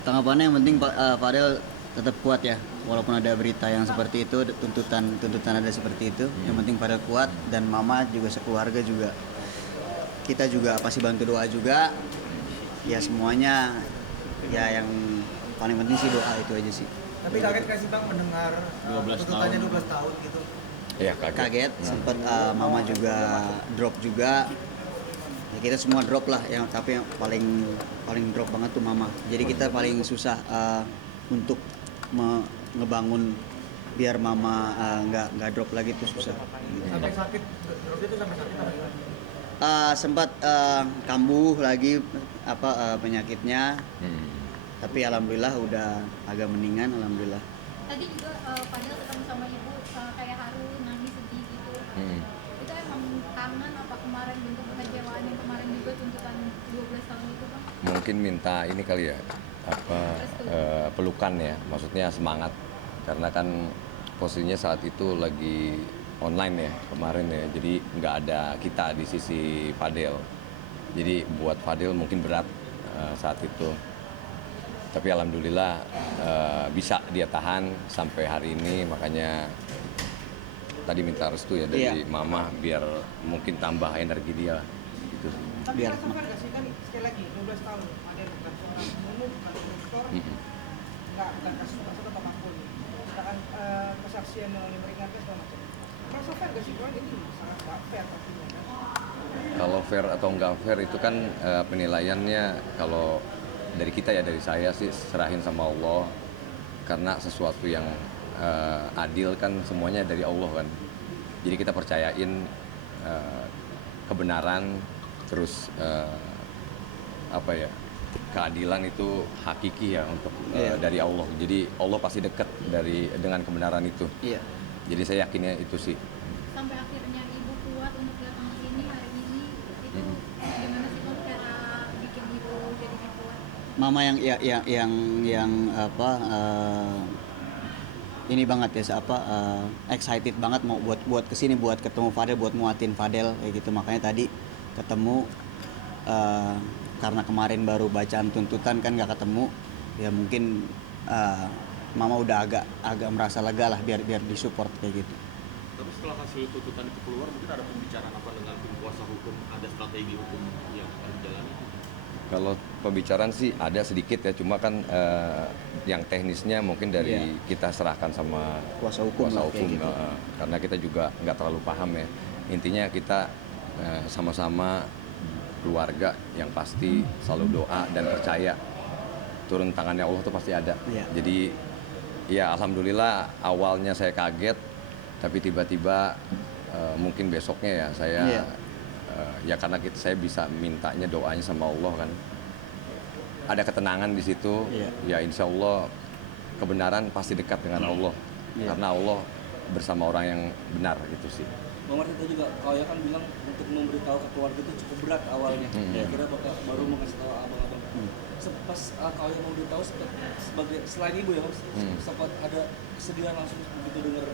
Tanggapannya yang penting Fadel tetap kuat ya, walaupun ada berita yang seperti itu, tuntutan ada seperti itu. Yang penting Fadel kuat, dan mama juga sekeluarga juga, kita juga pasti bantu doa juga. Ya semuanya, ya yang paling penting sih doa itu aja sih. Tapi kaget gak sih Bang mendengar 12 tuntutannya tahun. 12 tahun gitu? Ya kaget. Kaget, sempet mama juga drop juga. Ya kita semua drop lah, tapi yang paling drop banget tuh mama. Jadi kita paling susah untuk ngebangun biar mama nggak drop lagi tuh susah. Sampai sakit, dropnya tuh sampai sakit apa gimana? Sempat kambuh lagi penyakitnya, tapi alhamdulillah udah agak mendingan, alhamdulillah. Tadi juga Fadil ketemu sama ibu kayak haru, nangis, sedih gitu. Itu emang kangen apa kemarin bentuk kekecewaan yang kemarin juga tuntutan 12 tahun itu Bang? Mungkin minta ini kali ya, pelukan ya, maksudnya semangat. Karena kan posisinya saat itu lagi online ya kemarin ya, jadi nggak ada kita di sisi Fadel. Jadi buat Fadel mungkin berat saat itu. Tapi alhamdulillah bisa dia tahan sampai hari ini, makanya tadi minta restu ya dari mama biar mungkin tambah energi dia gitu sih. Tapi Biar kan sampai gak sih kan sekali lagi 12 tahun ada bukan seorang pembunuh, bukan koruptor, bukan kasus tersebut apapun. Sedangkan kesaksian yang meringankan segala macam. Merasa fair gak sih Bang? Ini sangat gak fair pastinya kan? Kalau fair atau nggak fair itu kan penilaiannya, kalau dari kita ya, dari saya sih serahin sama Allah, karena sesuatu yang adil kan semuanya dari Allah kan. Jadi kita percayain kebenaran, terus keadilan itu hakiki ya untuk dari Allah. Jadi Allah pasti dekat dengan kebenaran itu. Iya. Jadi saya yakinnya itu sih. Sampai akhirnya ibu kuat untuk datang ke sini hari ini, itu gimana sih Bang cara bikin ibu jadi kuat? Mama yang ini banget ya, excited banget mau buat kesini, buat ketemu Fadel, buat muatin Fadel kayak gitu. Makanya tadi ketemu, karena kemarin baru bacaan tuntutan kan nggak ketemu, ya mungkin mama udah agak merasa lega lah, biar disupport kayak gitu. Tapi setelah hasil tuntutan itu keluar, mungkin ada pembicaraan apa dengan tim kuasa hukum, ada strategi hukum yang akan dijalani? Kalau pembicaraan sih ada sedikit ya, cuma kan yang teknisnya mungkin dari kita serahkan sama Kuasa hukum gitu. Karena kita juga nggak terlalu paham ya. Intinya kita sama-sama keluarga yang pasti selalu doa dan percaya turun tangannya Allah tuh pasti ada. Jadi ya alhamdulillah awalnya saya kaget, tapi tiba-tiba mungkin besoknya ya saya ya karena saya bisa mintanya doanya sama Allah kan, ada ketenangan di situ. Ya insya Allah kebenaran pasti dekat dengan Allah, karena Allah bersama orang yang benar gitu sih. Bang Martin tadi juga Kauya kan bilang untuk memberitahu ke keluarga itu cukup berat awalnya. Kira baru mengasih tahu abang-abang. Pas Kauya mau beritahu sebagai selain ibu ya, sempat ada kesedihan langsung begitu dengar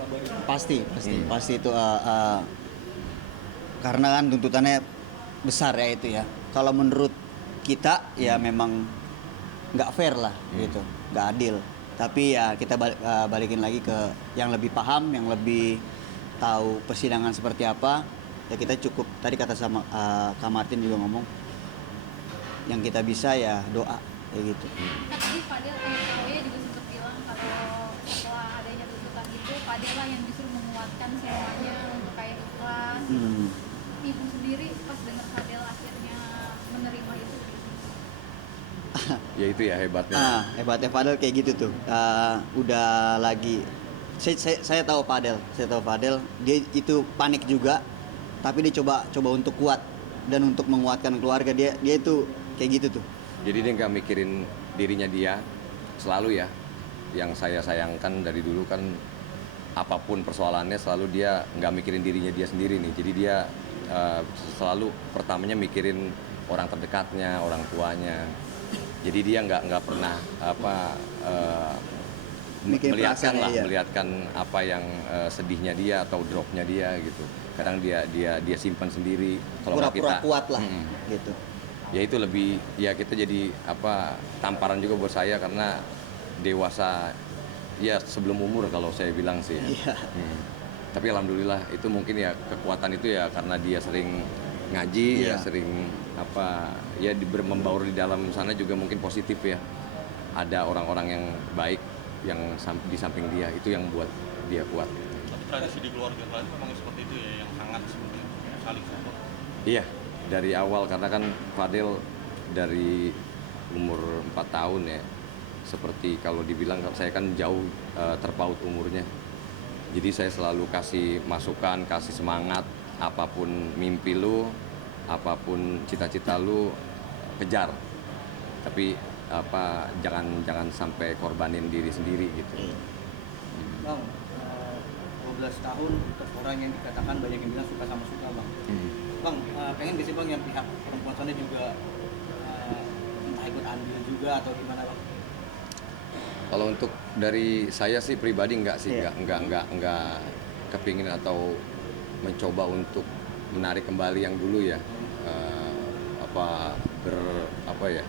kabar itu. Pasti itu karena kan tuntutannya besar ya itu ya. Kalau menurut kita ya memang nggak fair lah gitu, nggak adil. Tapi ya kita balikin lagi ke yang lebih paham, yang lebih tahu persidangan seperti apa. Ya kita cukup, tadi kata sama Kak Martin juga ngomong, yang kita bisa ya doa kayak gitu. Tadi Fadil Kauya juga sempat bilang kalau setelah adanya tuntutan itu Fadil lah yang justru menguatkan semuanya untuk kayak ikhlas. Ibu sendiri pas dengar Fadil akhirnya menerima itu. Ya itu ya hebatnya. Hebatnya Fadel kayak gitu tuh. Udah lagi, saya tahu Fadel, dia itu panik juga, tapi dia coba untuk kuat dan untuk menguatkan keluarga dia itu kayak gitu tuh. Jadi dia nggak mikirin dirinya dia selalu ya. Yang saya sayangkan dari dulu kan apapun persoalannya selalu dia nggak mikirin dirinya dia sendiri nih. Jadi dia selalu pertamanya mikirin orang terdekatnya, orang tuanya. Jadi dia nggak pernah melihatkan apa yang sedihnya dia atau dropnya dia gitu. Kadang dia simpan sendiri. Kalau Pura-pura kuat lah gitu. ya itu lebih, ya kita jadi apa, tamparan juga buat saya karena dewasa ya sebelum umur kalau saya bilang sih ya. Iya. Tapi alhamdulillah itu mungkin ya kekuatan itu ya karena dia sering ngaji ya, Iya. sering apa ya membaur di dalam sana juga mungkin positif ya. Ada orang-orang yang baik yang di samping dia, itu yang buat dia kuat. Tapi tradisi di keluarga kalian memang seperti itu ya, yang hangat seperti itu, saling support. Iya, dari awal karena kan Fadel dari umur 4 tahun ya, seperti kalau dibilang saya kan jauh terpaut umurnya. Jadi saya selalu kasih masukan, kasih semangat, apapun mimpi lu, apapun cita-cita lu, kejar. Tapi apa jangan sampai korbanin diri sendiri gitu. Bang, 12 tahun untuk orang yang dikatakan banyak yang bilang suka sama suka bang. Bang, pengen gak sih bang yang pihak perempuan sana juga entah ikut andil juga atau gimana bang? Kalau untuk dari saya sih pribadi enggak sih, Iya. enggak kepingin atau mencoba untuk menarik kembali yang dulu ya. Apa ya?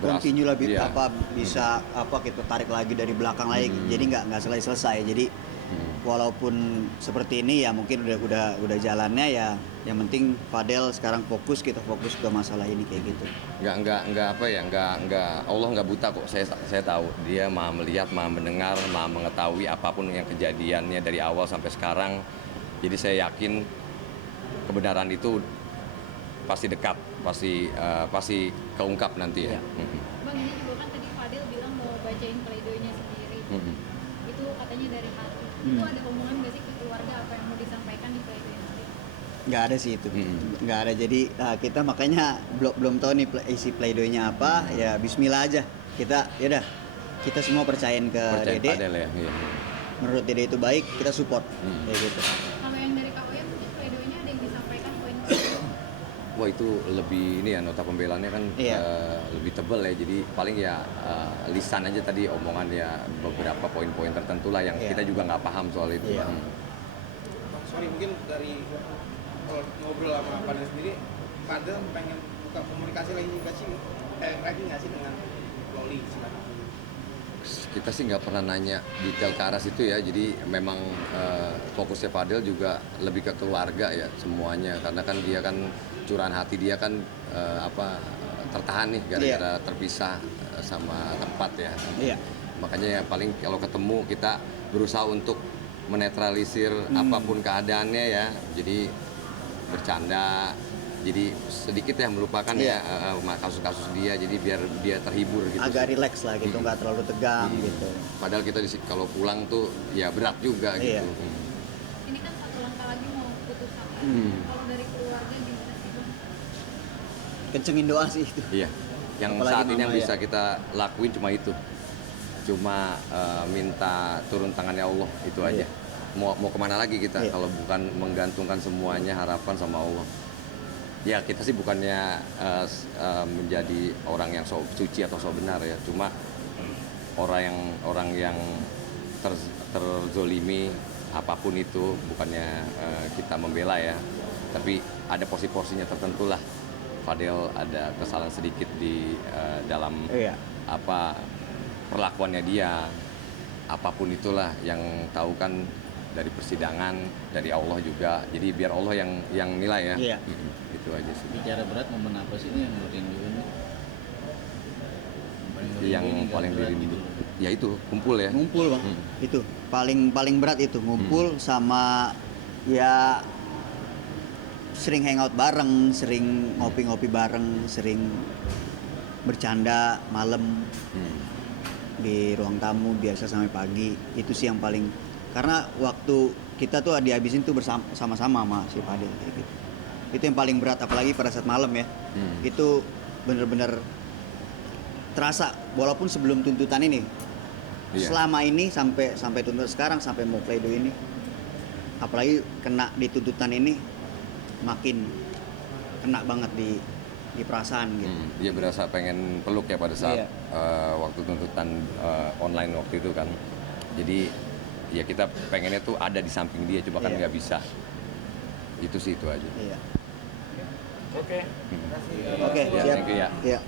Continue lebih Iya. apa bisa apa kita tarik lagi dari belakang lagi. Jadi nggak selesai. Jadi walaupun seperti ini ya mungkin udah jalannya ya. Yang penting Fadel sekarang kita fokus ke masalah ini kayak gitu. Enggak Allah nggak buta kok. Saya tahu dia Maha melihat, Maha mendengar, Maha mengetahui apapun yang kejadiannya dari awal sampai sekarang. Jadi saya yakin kebenaran itu pasti dekat, pasti keungkap nanti ya. Iya. Bang, ini juga kan tadi Fadil bilang mau bacain pleidoinya sendiri. Itu katanya dari hati. Itu ada omongan nggak sih ke keluarga apa yang mau disampaikan di pleidoinya nanti? Nggak ada sih itu, nggak ada. Jadi kita makanya belum tahu nih isi pleidoinya apa. Ya Bismillah aja. Yaudah kita semua percayain ke Percaya Dede. Fadel ya. Iya. Menurut Dede itu baik, kita support kayak gitu. Kalau yang dari Kak Oya mungkin pleidoinya ada yang disampaikan poin Wah itu lebih ini ya, nota pembelaannya kan Iya. lebih tebal ya, jadi paling ya lisan aja tadi omongan ya beberapa poin-poin tertentu lah yang Iya. kita juga nggak paham soal itu. Iya. Bang, sorry mungkin dari kalau ngobrol sama Fadel sendiri, Fadel pengen buka komunikasi lagi nggak sih dengan Loli silakan. Kita sih nggak pernah nanya detail ke arah situ ya, jadi memang fokusnya Fadel juga lebih ke keluarga ya semuanya, karena kan dia kan curahan hati dia kan tertahan nih gara-gara terpisah sama tempat ya. Iya. Makanya ya paling kalau ketemu kita berusaha untuk menetralisir apapun keadaannya ya, jadi bercanda, jadi sedikit ya melupakan Iya. ya kasus-kasus dia, jadi biar dia terhibur gitu. Agak rileks lah gitu, nggak terlalu tegang gitu. Padahal kita kalau pulang tuh ya berat juga Iya. gitu. Ini kan satu langkah lagi mau putusan. Kalau dari keluarga gimana sih bang? Kencengin doa sih itu. Iya. Yang Apalagi saat ini yang mama bisa ya. kita lakuin cuma itu. Cuma minta turun tangannya Allah itu aja. Mau kemana lagi kita Iya. kalau bukan menggantungkan semuanya harapan sama Allah. Ya kita sih bukannya menjadi orang yang suci atau so benar ya, cuma orang yang terzolimi apapun itu, bukannya kita membela ya, tapi ada porsi-porsinya tertentu lah. Fadel ada kesalahan sedikit di dalam Iya. perlakuannya dia, apapun itulah yang tahu kan dari persidangan, dari Allah juga, jadi biar Allah yang nilai ya. Iya. Itu aja sih. Bicara berat momen apa sih ini yang lu rinduin? Yang paling berat dirindu gitu. ya itu kumpul ya. Ngumpul bang, itu paling berat itu ngumpul sama ya sering hangout bareng, sering ngopi-ngopi bareng, sering bercanda malam di ruang tamu biasa sampai pagi. Itu sih yang paling, karena waktu kita tuh dihabisin tuh bersama-sama sama si Fadel kayak gitu. Itu yang paling berat, apalagi pada saat malam ya. Itu bener-bener terasa walaupun sebelum tuntutan ini. Iya. Selama ini sampai tuntutan sekarang, sampai mau pleido ini, apalagi kena di tuntutan ini makin kena banget di perasaan gitu. Dia berasa pengen peluk ya pada saat Iya. waktu tuntutan online waktu itu kan. Jadi ya kita pengennya tuh ada di samping dia, coba kan Iya. nggak bisa. Itu sih itu aja. Iya. Oke, Ya, siap. thank you ya. Ya.